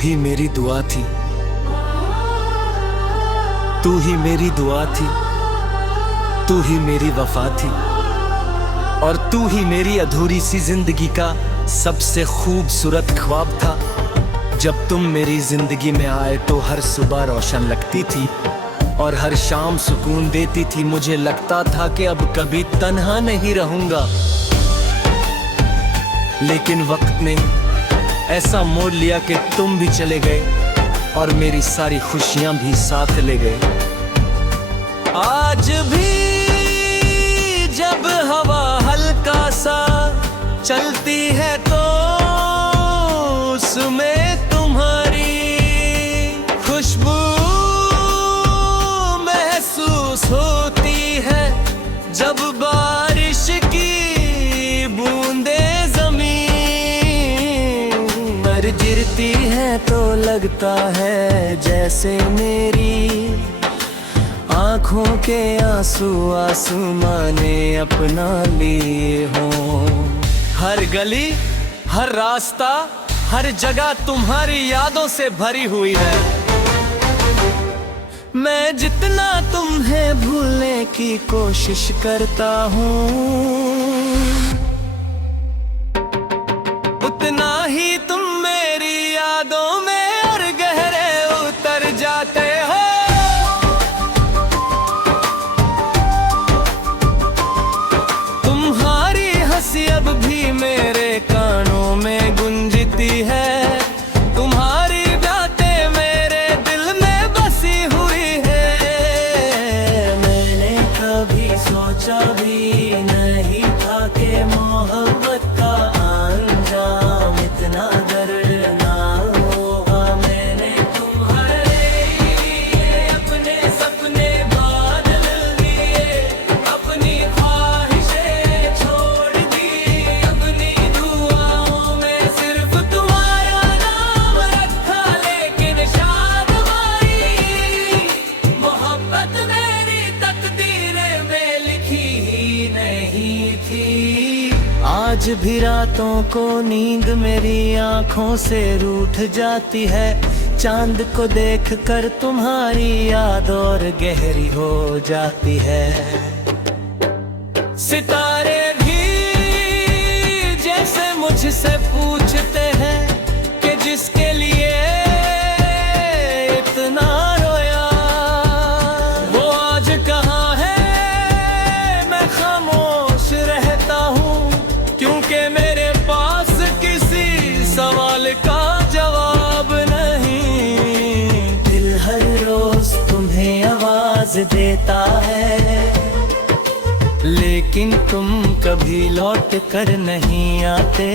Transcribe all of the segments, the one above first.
ही मेरी दुआ थी, तू ही मेरी दुआ थी, तू ही मेरी वफा थी, और तू ही मेरी अधूरी सी जिंदगी का सबसे खूबसूरत ख्वाब था। जब तुम मेरी जिंदगी में आए तो हर सुबह रोशन लगती थी और हर शाम सुकून देती थी। मुझे लगता था कि अब कभी तन्हा नहीं रहूंगा, लेकिन वक्त ने ऐसा मोड़ लिया कि तुम भी चले गए और मेरी सारी खुशियां भी साथ ले गए। आज भी जब हवा हल्का सा चलती है तो उसमें तुम्हारी खुशबू महसूस होती है। जब बारिश की बूंदें जमीन पर गिरती हैं तो लगता है जैसे मेरी आँखों के आंसू आसमां ने अपना लिए हों। हर गली, हर रास्ता, हर जगह तुम्हारी यादों से भरी हुई है। मैं जितना तुम्हें भूलने की कोशिश करता हूँ, उतना ही तुम मेरी यादों में और गहरे उतर जाते हो। तुम्हारी हंसी अब भी मेरे कानों में गूंजती है, तुम्हारी बातें मेरे दिल में बसी हुई है। मैंने कभी सोचा भी नहीं था कि मोहब्बत का अंजाम इतना दर्दनाक होगा। मैंने तुम्हारे लिए अपने सपने बादल दिए, अपनी ख्वाहिशें छोड़ दी, अपनी दुआओं में सिर्फ तुम्हारा नाम रखा। लेकिन शायद हमारी मोहब्बत मेरी तकदीर में लिखी ही नहीं थी। आज भी रातों को नींद मेरी आंखों से रूठ जाती है। चांद को देख कर तुम्हारी याद और गहरी हो जाती है। सितारे भी जैसे मुझसे पूछते हैं कि जिसके लिए इतना रोया वो आज कहाँ है। मैं खामोश रहता हूँ क्योंकि मेरे पास किसी सवाल का जवाब नहीं। दिल हर रोज तुम्हें आवाज देता है, लेकिन तुम कभी लौट कर नहीं आते।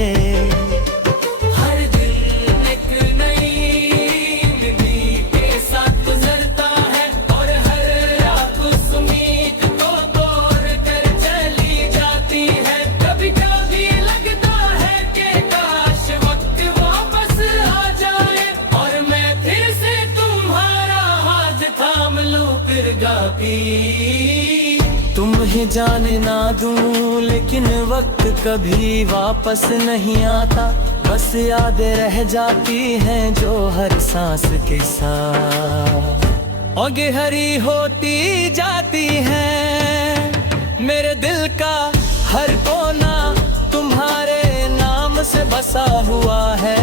हर दिन एक नई जिंदगी के साथ गुजरता है और हर रात उस उम्मीद को तोड़ कर चली जाती है। कभी कभी लगता है कि काश वक्त वापस आ जाए और मैं फिर से तुम्हारा हाथ थाम लूं फिर गाती। तुम ही जाने ना दूं लेकिन वक्त कभी वापस नहीं आता। बस यादें रह जाती हैं जो हर सांस के साथ और गहरी होती जाती हैं। मेरे दिल का हर कोना तुम्हारे नाम से बसा हुआ है।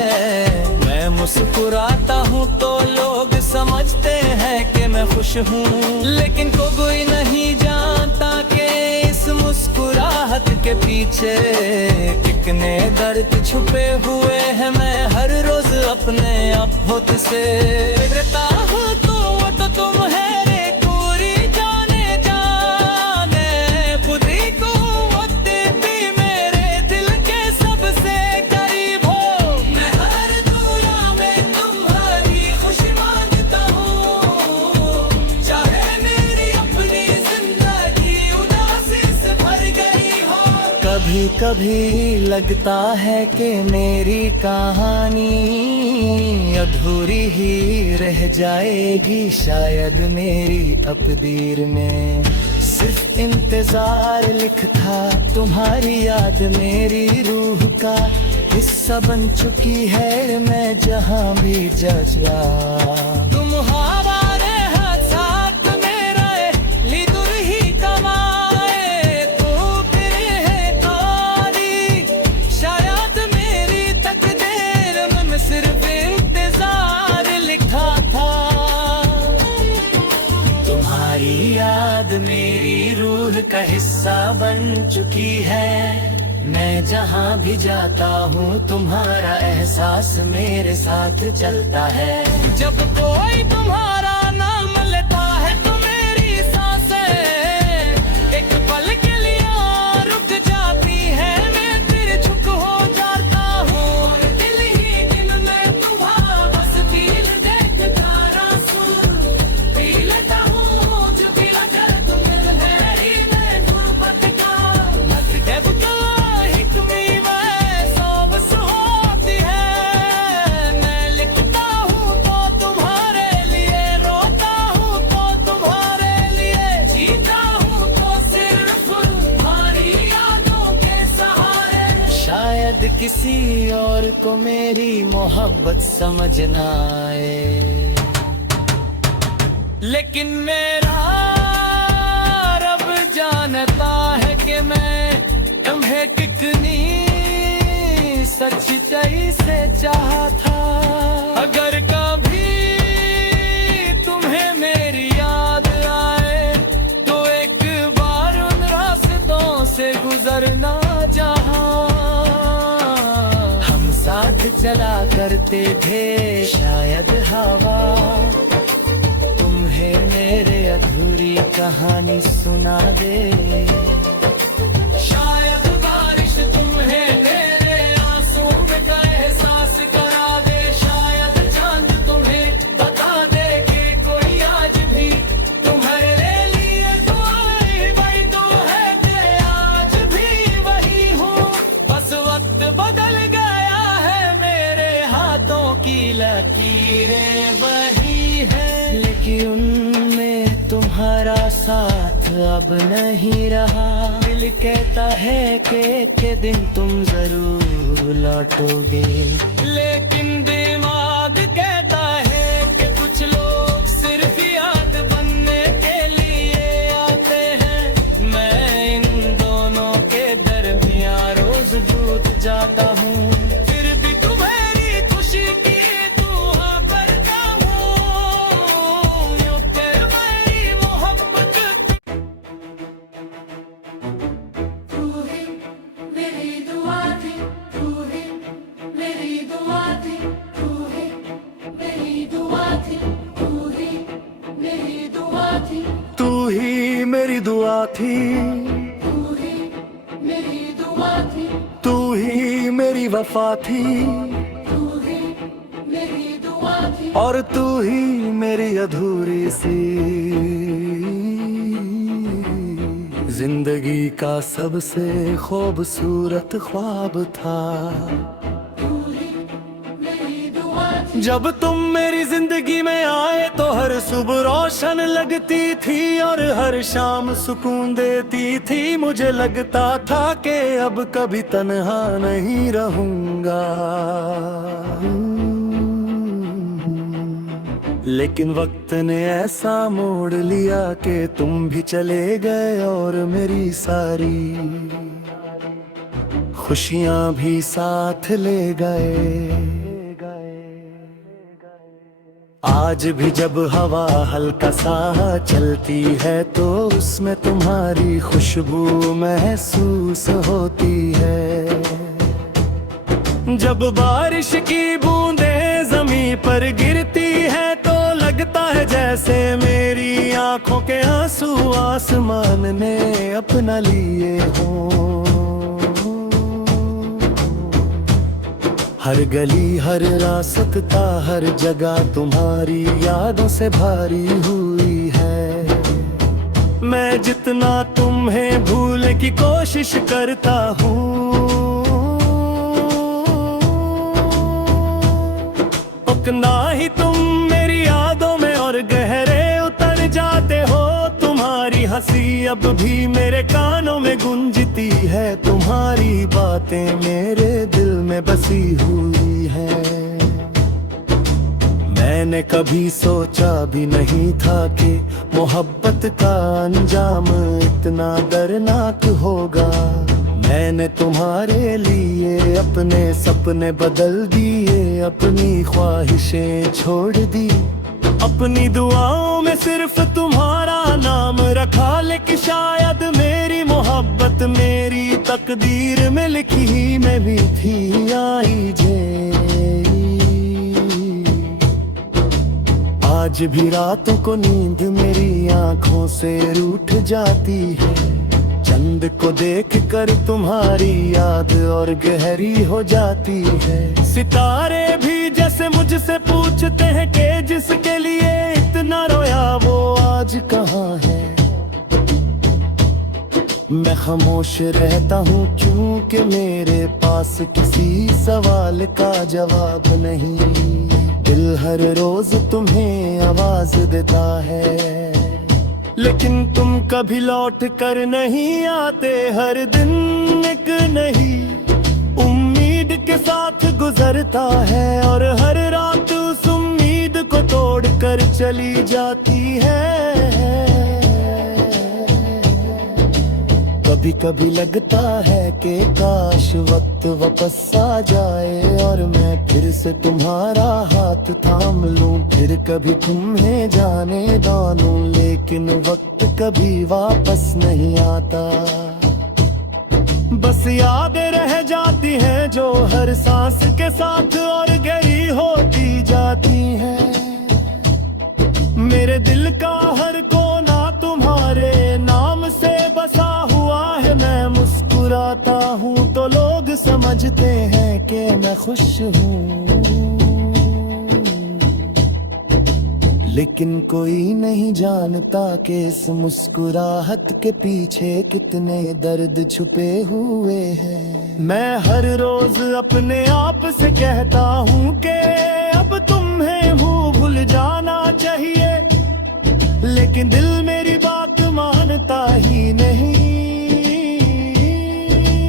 मैं मुस्कुराता हूँ तो लोग समझते हैं कि मैं खुश हूँ, लेकिन कोई नहीं जानता कि इस मुस्कुराहट के पीछे कितने दर्द छुपे हुए हैं। मैं हर रोज अपने आप खुद से बिगड़ता हूँ तो वो तो तुम है रे पूरी जाने जाने। खुद ही को वो देती मेरे दिल के सबसे करीब हो। मैं हर दुआ में तुम्हारी खुशी मांगता हूँ, चाहे मेरी अपनी जिंदगी उदासी से भर गई हो। कभी कभी लगता है कि मेरी कहानी अधूरी ही रह जाएगी। शायद मेरी तकदीर में सिर्फ इंतजार लिखा, तुम्हारी याद मेरी रूह का हिस्सा बन चुकी है मैं जहाँ भी जा तुम्हारा साथ मेरा ली दूर ही कमाए तो फिर है तारी शायद मेरी तकदीर में सिर्फ इंतजार लिखा था तुम्हारी याद मेरी रूह का हिस्सा बन चुकी है मैं जहाँ भी जाता हूँ तुम्हारा एहसास मेरे साथ चलता है जब कोई तुम्हारा नाम लेता है तो मेरी सांसें एक पल के लिए रुक जाती है मैं फिर झुक हो जाता हूँ और दिल ही दिल में तुम्हारा बस फील देख तारा सुर पी लेता हूँ जो भी अगर तुम है ही मैं गुरबत का मत डब किसी और को मेरी मोहब्बत समझ ना आए लेकिन मेरा रब जानता है कि मैं तुम्हें कितनी सच्चाई से चाहा था अगर कभी तुम्हें मेरी याद आए तो एक बार उन रास्तों से गुजरना जहाँ साथ चला करते थे शायद हवा तुम्हें मेरे अधूरी कहानी सुना दे शायद बारिश तुम्हें मेरे आंसू में का एहसास करा दे शायद चांद तुम्हें बता दे कि कोई आज भी तुम्हारे लिए तो आई भाई तो है ते आज भी वही हूँ बस वक्त बदल की लकीरें वही है लेकिन उनमें तुम्हारा साथ अब नहीं रहा दिल कहता है कि दिन तुम जरूर लौटोगे लेकिन दिमाग कहता है कि कुछ लोग सिर्फ याद बनने के लिए आते हैं मैं इन दोनों के दरमियान रोज डूब जाता हूँ तू ही मेरी दुआ थी तू ही मेरी वफा थी और तू ही मेरी अधूरी सी जिंदगी का सबसे खूबसूरत ख्वाब था जब तुम मेरी जिंदगी में आए तो हर सुबह रोशन लगती थी और हर शाम सुकून देती थी मुझे लगता था कि अब कभी तन्हा नहीं रहूंगा लेकिन वक्त ने ऐसा मोड़ लिया कि तुम भी चले गए और मेरी सारी खुशियां भी साथ ले गए आज भी जब हवा हल्का सा चलती है तो उसमें तुम्हारी खुशबू महसूस होती है जब बारिश की बूंदें जमीन पर गिरती है तो लगता है जैसे मेरी आंखों के आंसू आसमान ने अपना लिए हों हर गली हर रास्ता हर जगह तुम्हारी यादों से भारी हुई है मैं जितना तुम्हें भूलने की कोशिश करता हूँ उतना ही तुम मेरी यादों में और गहरे उतर जाते हो तुम्हारी सी अब भी मेरे कानों में गूंजती है, तुम्हारी बातें मेरे दिल में बसी हुई है। मैंने कभी सोचा भी नहीं था कि मोहब्बत का अंजाम इतना दर्दनाक होगा। मैंने तुम्हारे लिए अपने सपने बदल दिए, अपनी ख्वाहिशें छोड़ दी, अपनी दुआओं में सिर्फ तुम्हारा नाम रखा। लेकिन शायद मेरी मोहब्बत मेरी तकदीर में लिखी ही में भी थी आई जे। आज भी रातों को नींद मेरी आंखों से रूठ जाती है, चंद को देख कर तुम्हारी याद और गहरी हो जाती है। सितारे भी जैसे मुझसे पूछते हैं कि जिसके लिए इतना रोया वो आज कहाँ है। मैं खामोश रहता हूँ क्योंकि मेरे पास किसी सवाल का जवाब नहीं। दिल हर रोज तुम्हें आवाज देता है, लेकिन तुम कभी लौट कर नहीं आते। हर दिन एक नई उम्मीद के साथ गुजरता है, और हर रात उस उम्मीद को तोड़ कर चली जाती है। कभी कभी लगता है कि काश वक्त वापस आ जाए और मैं फिर से तुम्हारा हाथ थाम लूं, फिर कभी तुम्हें जाने दूं। लेकिन वक्त कभी वापस नहीं आता, बस यादें रह जाती हैं जो हर सांस के साथ और गहरी होती जाती हैं। मेरे दिल का हर कोना तुम्हारे नाम से बसा हुआ है। मैं मुस्कुराता हूँ तो लोग समझते हैं कि मैं खुश हूँ, लेकिन कोई नहीं जानता कि इस मुस्कुराहट के पीछे कितने दर्द छुपे हुए हैं। मैं हर रोज अपने आप से कहता हूँ कि अब तुम्हें भूल जाना चाहिए, लेकिन दिल मेरी बात मानता ही नहीं।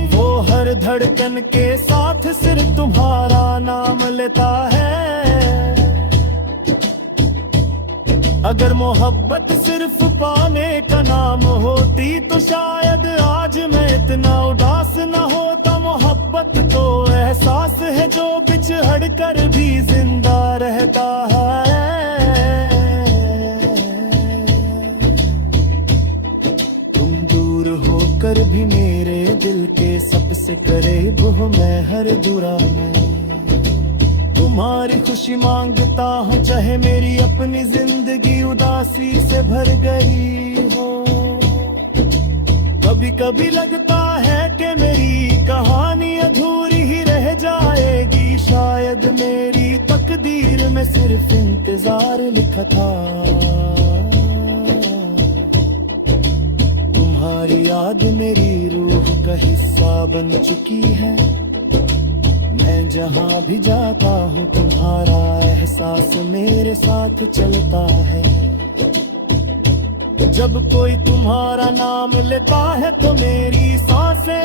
वो हर धड़कन के साथ सिर्फ तुम्हारा नाम लेता है। अगर मोहब्बत सिर्फ पाने का नाम होती तो शायद आज मैं इतना उदास न होता। मोहब्बत तो एहसास है जो बिछड़ कर भी जिंदा रहता है। तुम दूर होकर भी मेरे दिल के सबसे करीब हो मैं हर दुआ में। तुम्हारी खुशी मांगता हूँ चाहे मेरी अपनी जिंदगी उदासी से भर गई हो। कभी कभी लगता है कि मेरी कहानी अधूरी ही रह जाएगी। शायद मेरी तकदीर में सिर्फ इंतजार लिखा था। तुम्हारी याद मेरी रूह का हिस्सा बन चुकी है। मैं जहाँ भी जाता हूँ तुम्हारा एहसास मेरे साथ चलता है। जब कोई तुम्हारा नाम लेता है तो मेरी सांसें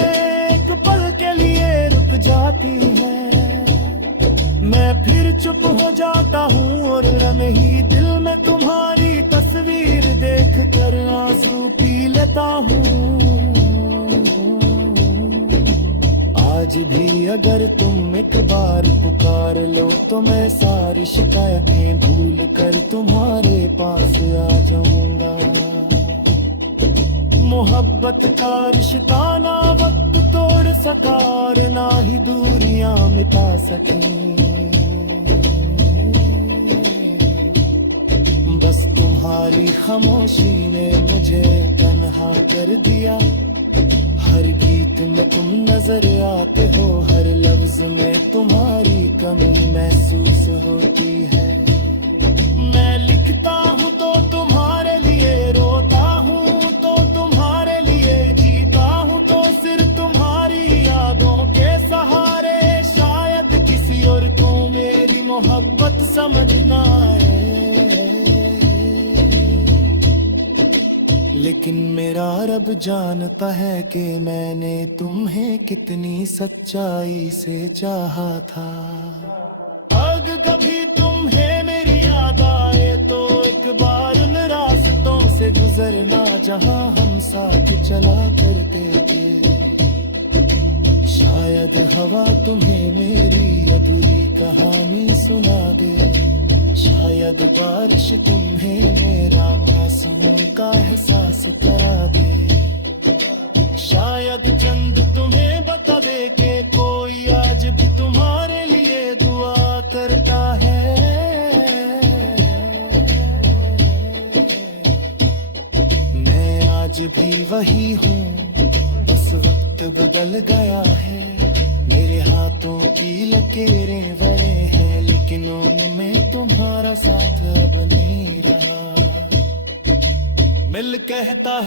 एक पल के लिए रुक जाती हैं। मैं फिर चुप हो जाता हूँ और नहीं दिल में तुम्हारी तस्वीर देख कर आंसू पी लेता हूँ। आज भी अगर तुम एक बार पुकार लो तो मैं सारी शिकायतें भूल कर तुम्हारे पास आ जाऊंगा। मोहब्बत का रिश्ता ना वक्त तोड़ सका और ना ही दूरियां मिटा सके। बस तुम्हारी खामोशी ने मुझे तन्हा कर दिया। हर गीत में तुम नजर आते हो, हर लफ्ज में तुम्हारी कमी महसूस होती है। मैं लिखता हूँ तो तुम्हारे लिए, रोता हूँ तो तुम्हारे लिए, जीता हूँ तो सिर्फ तुम्हारी यादों के सहारे। शायद किसी और को मेरी मोहब्बत समझ ना आए, लेकिन लेकिन मेरा रब जानता है कि मैंने तुम्हें कितनी सच्चाई से चाहा था। अगर कभी तुम्हें मेरी याद आए तो एक बार उन रास्तों से गुजरना जहां हम साथ चला करते थे। शायद हवा तुम्हें मेरी अधूरी कहानी सुना दे, शायद बारिश तुम्हें मेरा मासूम का एहसास करा दे, शायद चंद तुम्हें बता दे कि कोई आज भी तुम्हारे लिए दुआ करता है। मैं आज भी वही हूँ, बस वक्त बदल गया है। मेरे हाथों की लकीरें बड़े हैं, लेकिन उनमें तुम्हारा साथ अब नहीं रहा। मिल कहता है